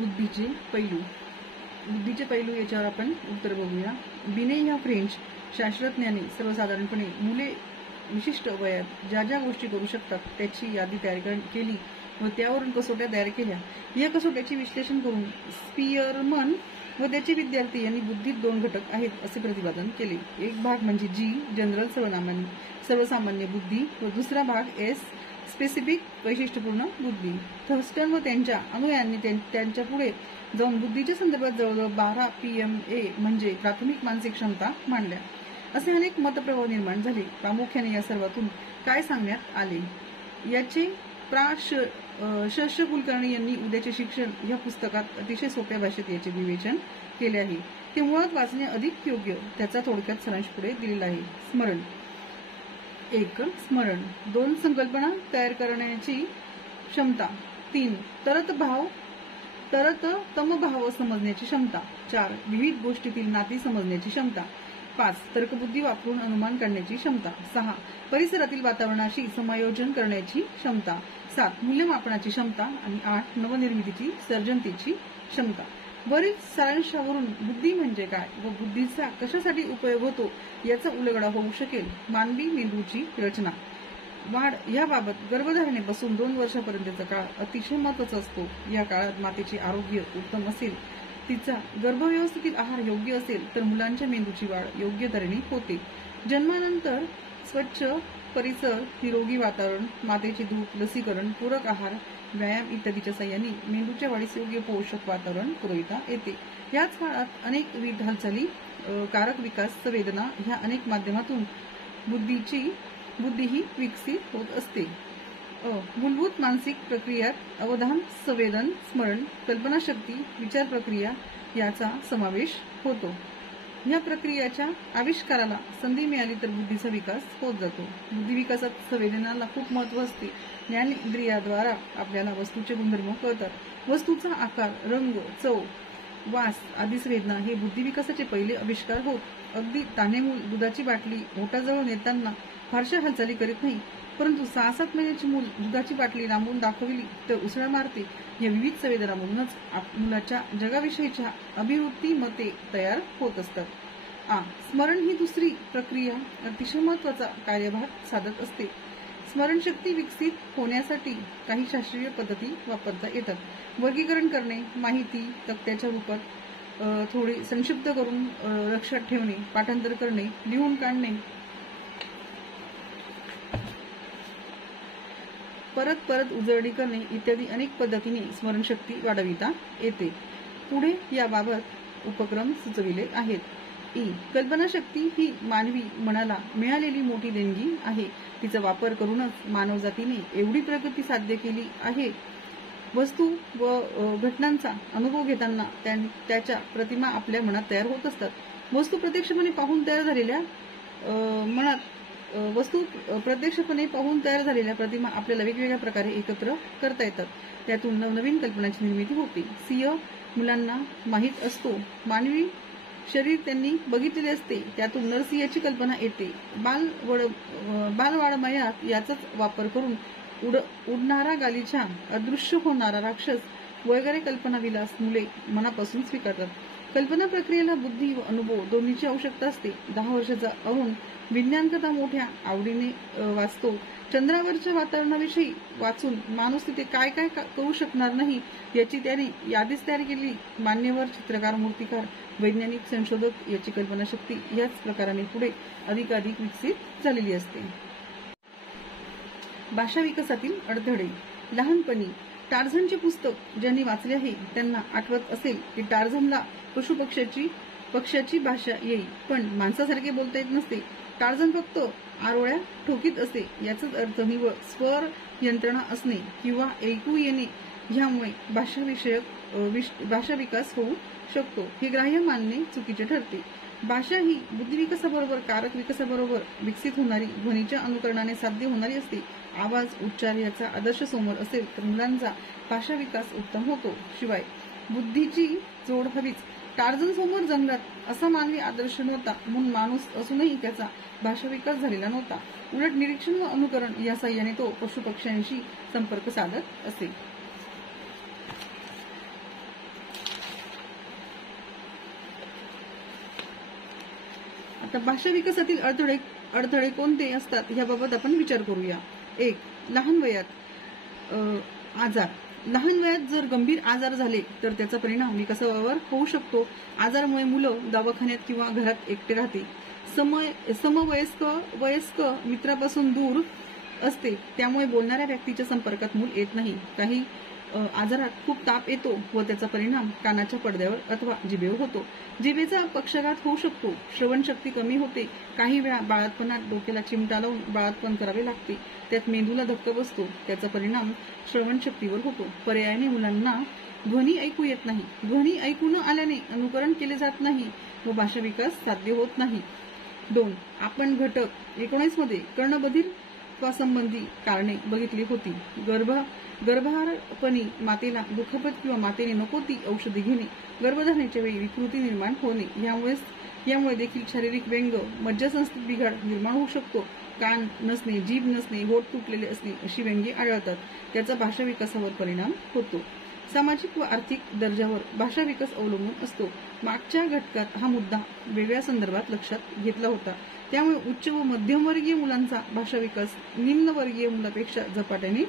बुद्धीचे पैलू याच्यावर आपण उत्तर बघूया. बिने ह्या फ्रेंच शास्त्रज्ञाने सर्वसाधारणपणे मुले विशिष्ट वयात ज्या ज्या गोष्टी करू शकतात त्याची यादी तयार केली व त्यावरून कसोट्या तयार केल्या. या कसोट्याचे विश्लेषण करून स्पियरमन व त्याचे विद्यार्थी यांनी बुद्धीत 2 घटक आहेत असे प्रतिपादन केले. एक भाग म्हणजे जी जनरल सर्वसामान्य बुद्धी व दुसरा भाग एस स्पेसिफिक वैशिष्ट्यपूर्ण बुद्धी. थर्स्टन व त्यांच्या अनुयायांनी त्यांच्या पुढे जाऊन बुद्धीच्या संदर्भात जवळजवळ 12 PMA म्हणजे प्राथमिक मानसिक क्षमता मांडल्या. असे अनेक मतप्रवाह निर्माण झाले. प्रामुख्याने या सर्वातून काय सांगण्यात आले याचे कुलकर्णी यांनी उद्याचे शिक्षण या पुस्तकात अतिशय सोप्या भाषेत याचे विवेचन केले आहे. ते मुळात वाचणे अधिक योग्य. त्याचा थोडक्यात सारांश पुढे दिलेला आहे. स्मरण. 1. स्मरण. 2. संकल्पना तयार करण्याची क्षमता. 3. तरतम भाव समजण्याची क्षमता. 4. विविध गोष्टीतील नाती समजण्याची क्षमता. 5. तर्कबुद्धी वापरून अनुमान काढण्याची क्षमता. 6. परिसरातील वातावरणाशी समायोजन करण्याची क्षमता. 7. मूल्यमापनाची क्षमता. आणि 8. नवनिर्मितीची सर्जनतेची क्षमता. वरील सारांशावरून बुद्धी म्हणजे काय व बुद्धीचा कशासाठी उपयोग होतो याचा उलगडा होऊ शकेल. मानवी मेंदूची रचना वाढ याबाबत गर्भधारणेपासून 2 वर्षापर्यंतचा काळ अतिशय महत्वाचा असतो. या काळात मातेचे आरोग्य उत्तम असेल, तिचा गर्भव्यवस्थेतील आहार योग्य असेल तर मुलांच्या मेंदूची वाढ योग्य तऱ्हेने होते. जन्मानंतर स्वच्छ परिसर, निरोगी वातावरण, मातेचे दूध, लसीकरण, पूरक आहार, व्यायाम इत्यादीच्या साह्याने मेंदूच्या वाढीस योग्य पोषक वातावरण पुरविता येते. याच काळात अनेक विविध हालचाली, कारक विकास, संवेदना ह्या अनेक माध्यमातून बुद्धी ही विकसित होत असते. मूलभूत मानसिक प्रक्रियात अवधान, संवेदन, स्मरण, कल्पनाशक्ती, विचार प्रक्रिया याचा समावेश होतो. या प्रक्रियाच्या आविष्काराला संधी मिळाली तर बुद्धीचा विकास होत जातो. बुद्धी विकासात संवेदनाला खूप महत्व असते. ज्ञानेंद्रियाद्वारा आपल्याला वस्तूचे गुणधर्म कळतात. वस्तूचा आकार, रंग, चव, वास आदी संवेदना हे बुद्धी विकासाचे पहिले आविष्कार होत. अगदी तान्हेमूल दुधाची बाटली ओठाजवळ नेताना फारशा हालचाली करीत नाही, परंतु 6-7 महिन्याची मूल दुधाची बाटली लांबून दाखवली तर उसळ्या मारते. या विविध संवेदनामधूनच मुलाच्या जगाविषयीच्या अभिवृत्ती मते तयार होत असतात. स्मरण ही दुसरी प्रक्रिया अतिशय महत्वाचा कार्यभाग साधत असते. स्मरणशक्ती विकसित होण्यासाठी काही शास्त्रीय पद्धती वापरता येतात. वर्गीकरण करणे, माहिती तक्त्याच्या रूपात थोडी संक्षिप्त करून लक्षात ठेवणे, पाठांतर करणे, लिहून काढणे, परत उजळणी करणे इत्यादी अनेक पद्धतीने स्मरणशक्ती वाढविता येते. पुढे याबाबत उपक्रम सुचविले आहेत. कल्पनाशक्ती ही मानवी मनाला मिळालेली मोठी देणगी आहे. तिचा वापर करूनच मानवजातीने एवढी प्रगती साध्य केली आहे. वस्तू व घटनांचा अनुभव घेताना त्याच्या प्रतिमा आपल्या मनात तयार होत असतात. वस्तू प्रत्यक्षपणे पाहून तयार झालेल्या प्रतिमा आपल्याला वेगवेगळ्या प्रकारे एकत्र करता येतात. त्यातून नवनवीन कल्पनांची निर्मिती होते. सिंह मुलांना माहीत असतो. मानवी शरीर त्यांनी बघितलेले असते. त्यातून नरसिंहाची कल्पना येते. बालवाडमयात याचाच वापर करून उडणारा गालिचा, अदृश्य होणारा राक्षस वगैरे कल्पनाविलास मुले मनापासून स्वीकारतात. कल्पना प्रक्रियेला बुद्धी व अनुभव दोन्हीची आवश्यकता असते. 10 वर्षाचा अरुण विज्ञान कथा मोठ्या आवडीने वाचतो. चंद्रावरच्या वातावरणाविषयी वाचून माणूस तिथे काय काय करू शकणार नाही याची त्याने यादीच तयार केली. मान्यवर, चित्रकार, मूर्तिकार, वैज्ञानिक, संशोधक याची कल्पनाशक्ती याच प्रकाराने पुढे अधिकाधिक विकसित झालेली असते. भाषा विकासातील अडथळे. लहानपणी टार्झनचे पुस्तक ज्यांनी वाचले आहे त्यांना आठवत असेल की टार्झनला पक्ष्याची भाषा येई, पण माणसासारखे बोलता येत नसते. टार्झन फक्त आरोळ्या ठोकीत असे. याचाच अर्थ निव्वळ स्वर यंत्रणा असणे किंवा ऐकू येणे ह्यामुळे भाषा विकास होऊ शकतो हे ग्राह्य मानणे चुकीचे ठरते. भाषा ही बुद्धिविकासाबरोबर कारक विकासाबरोबर विकसित होणारी, ध्वनीच्या अनुकरणाने साध्य होणारी असते. आवाज, उच्चार याचा आदर्श समोर असेल तर मुलांचा भाषा विकास उत्तम होतो. शिवाय बुद्धीची जोड हवीच. टार्झन समोर जंगलात असा मानवी आदर्श नव्हता म्हणून माणूस असूनही त्याचा भाषा विकास झालेला नव्हता. उलट निरीक्षण व अनुकरण या साह्याने तो पशुपक्ष्यांशी संपर्क साधत असे. आता भाषा विकासातील अडथळे कोणते असतात याबाबत आपण विचार करूया. 1. लहान वयात आजार. लहान वयात जर गंभीर आजार झाले तर त्याचा परिणाम विकासावर होऊ शकतो. आजारामुळे मुलं दवाखान्यात किंवा घरात एकटे राहते. वयस्क मित्रापासून दूर असते, त्यामुळे बोलणाऱ्या व्यक्तीच्या संपर्कात मूल येत नाही. काही आजारात खूप ताप येतो व त्याचा परिणाम कानाच्या पडद्यावर अथवा जिभेवर होतो. जिभेचा पक्षाघात होऊ शकतो. श्रवणशक्ती कमी होते. काही वेळा बाळातपणात डोक्याला चिमटा लावून बाळातपण करावे लागते. त्यात मेंदूला धक्का बसतो. त्याचा परिणाम श्रवणशक्तीवर होतो. पर्यायाने मुलांना ध्वनी ऐकू येत नाही. ध्वनी ऐकू न आल्याने अनुकरण केले जात नाही व भाषा विकास साध्य होत नाही. 2. आपण घटक 19 मध्ये कर्णबधिरत्वासंबंधी कारणे बघितली होती. गर्भारपणी मातेला दुखापत किंवा मातेने नको ती औषधे घेणे, गर्भधारणेच्या वेळी विकृती निर्माण होणे, यामुळे देखील शारीरिक व्यंग, मज्जासंस्थेत बिघाड निर्माण होऊ शकतो. कान नसणे, जीभ नसणे, होठ तुटलेले असणे अशी व्यंगे आढळतात. त्याचा भाषा विकासावर परिणाम होतो. सामाजिक व आर्थिक दर्जावर भाषा विकास अवलंबून असतो. मागच्या घटकात हा मुद्दा वेगळ्या संदर्भात लक्षात घेतला होता. त्यामुळे उच्च व मध्यमवर्गीय मुलांचा भाषा विकास निम्नवर्गीय मुलापेक्षा झपाट्याने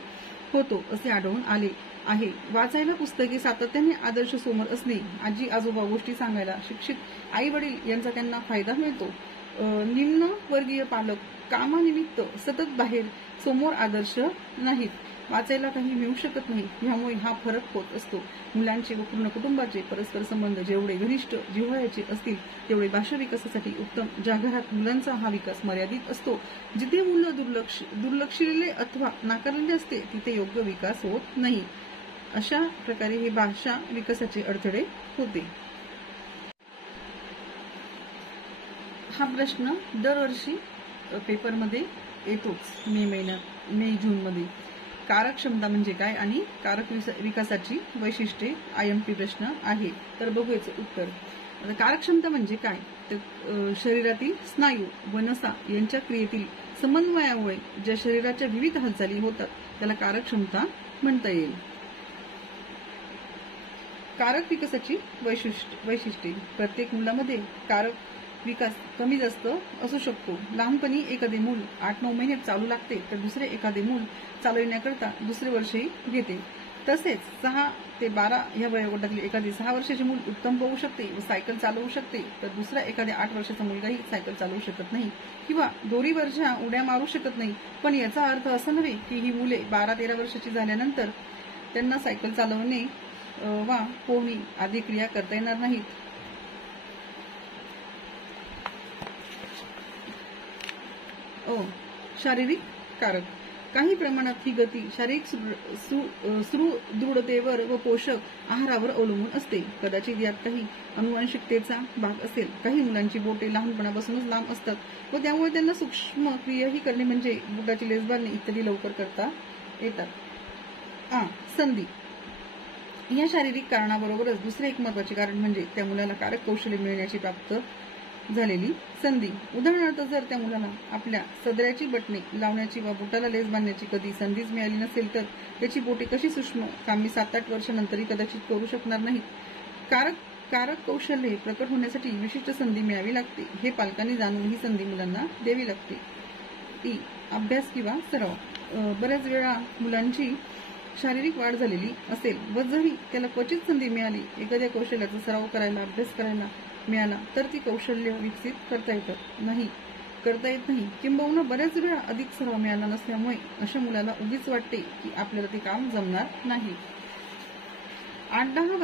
होतो असे आढळून आले आहे. वाचायला पुस्तके सातत्याने आदर्श समोर असणे, आजी आजोबा गोष्टी सांगायला शिक्षित आई वडील यांचा त्यांना फायदा मिळतो. निम्नवर्गीय पालक कामानिमित्त सतत बाहेर, समोर आदर्श नाहीत. वाचायला काही मिळू शकत नाही. यामुळे हा फरक होत असतो. मुलांचे व पूर्ण कुटुंबाचे परस्पर संबंध जेवढे घनिष्ठ जिव्हाळ्याचे असतील तेवढे भाषा विकासासाठी उत्तम. ज्या घरात मुलांचा हा विकास मर्यादित असतो, जिथे मुलं दुर्लक्षिलेले अथवा नाकारलेले असते, तिथे योग्य विकास होत नाही. अशा प्रकारे हे भाषा विकासाचे अडथळे होते. हा प्रश्न दरवर्षी पेपरमध्ये येतोच. मे जून मध्ये. कारक क्षमता म्हणजे काय आणि कारक विकासाची वैशिष्ट्ये IMP प्रश्न आहे. तर बघू याचं उत्तर. कारक क्षमता म्हणजे काय, तर शरीरातील स्नायू व नसा यांच्या क्रियेतील समन्वयामुळे ज्या शरीराच्या विविध हालचाली होतात त्याला कारक क्षमता म्हणता येईल. कारक विकासाची वैशिष्ट्ये. प्रत्येक मुलामध्ये कारक विकास कमी जास्त असू शकतो. लहानपणी एखादे मूल 8-9 महिन्यात चालू लागते तर दुसरे एखादे मूल चालविण्याकरता दुसरे वर्षही घेते. तसेच 6 ते 12 या वयोगटातील एखादे 6 वर्षाचे मूल उत्तम पोहू शकते व सायकल चालवू शकते, तर दुसरा एखाद्या 8 वर्षाचा मुलगाही सायकल चालवू शकत नाही किंवा दोरीवरच्या उड्या मारू शकत नाही. पण याचा अर्थ असा नव्हे की ही मुले 12-13 वर्षाची झाल्यानंतर त्यांना सायकल चालवणे वा पोहणे आदी क्रिया करता येणार नाहीत. शारीरिक कारक. काही प्रमाणात ही गती शारीरिक सुदृढतेवर व पोषक आहारावर अवलंबून असते. कदाचित यात काही अनुवांशिकतेचा भाग असेल. काही मुलांची बोटे लहानपणापासूनच लांब असतात व त्यामुळे त्यांना सूक्ष्म क्रियाही करणे म्हणजे बोटाची लेस बांधणे इत्यादी लवकर करता येतात. संधी. या शारीरिक कारणाबरोबरच दुसरे एक महत्वाचे कारण म्हणजे त्या मुलाला कारक कौशल्य मिळण्याची प्राप्त झालेली संधी. उदाहरणार्थ जर त्या मुलाला आपल्या सदऱ्याची बटणे लावण्याची वा बोटाला लेस बांधण्याची कधी संधीच मिळाली नसेल तर त्याची बोटे कशी सूक्ष्म कामे 7-8 वर्षानंतरही कदाचित करू शकणार नाहीत. कारक कौशल्य प्रकट होण्यासाठी विशिष्ट संधी मिळावी लागते. हे पालकांनी जाणून ही संधी मुलांना द्यावी लागते. अभ्यास किंवा सराव. बऱ्याच वेळा मुलांची शारीरिक वाढ झालेली असेल व जरी त्याला क्वचित संधी मिळाली एखाद्या कौशल्याचा सराव करायला, अभ्यास करायला मिळाला तर ती कौशल्य विकसित करता येत नाही. किंबहुना बऱ्याच वेळा अधिक सराव मिळाला नसल्यामुळे अशा मुलाला उगीच वाटते की आपल्याला ते काम जमणार नाही. 8-10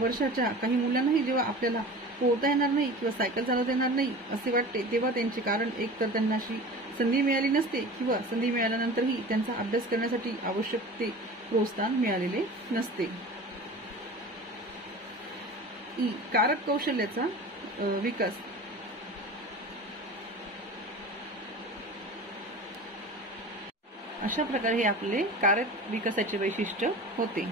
वर्षाच्या काही मुलांनाही जेव्हा आपल्याला पोहता येणार नाही किंवा सायकल चालवता येणार नाही असे वाटते तेव्हा त्यांचे कारण एक तर त्यांना अशी संधी मिळाली नसते किंवा संधी मिळाल्यानंतरही त्यांचा अभ्यास करण्यासाठी आवश्यक ते प्रोत्साहन मिळालेले नसते. कारक कौशल्याचा विकास. अशा प्रकारे हे आपले कारक विकासाचे वैशिष्ट्य होते.